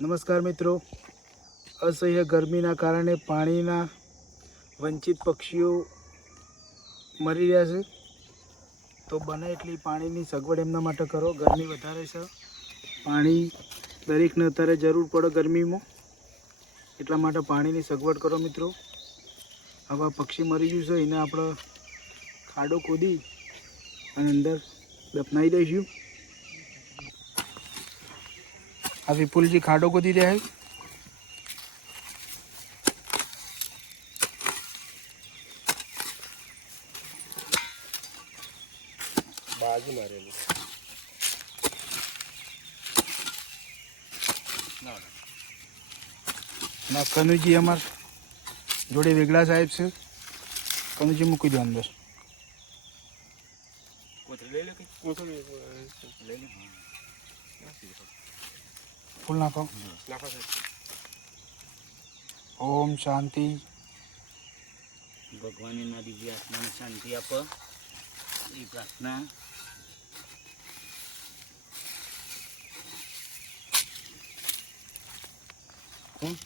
નમસ્કાર મિત્રો, અસહ્ય ગરમીના કારણે પાણીના વંચિત પક્ષીઓ મરી રહ્યા છે. તો બને એટલી પાણીની સગવડ એમના માટે કરો. ગરમી વધારે છે, પાણી દરેકને અત્યારે જરૂર પડે ગરમીમાં, એટલા માટે પાણીની સગવડ કરો મિત્રો. આવા પક્ષી મરી ગયું છે, એને આપણે ખાડો ખોદી અને અંદર દફનાવી દઈશું. આ વિપુલજી ખાડો ખોદી રહ્યા છે. બાજુ મારેલું ના કનુજી અમાર જોડે વેગળા સાહેબ છે. કનુજી મૂકી દો અંદર. ફૂલ નાખો. ઓમ શાંતિ. ભગવાન એના દિવ્ય આત્માને શાંતિ આપો એ પ્રાર્થના. કોણ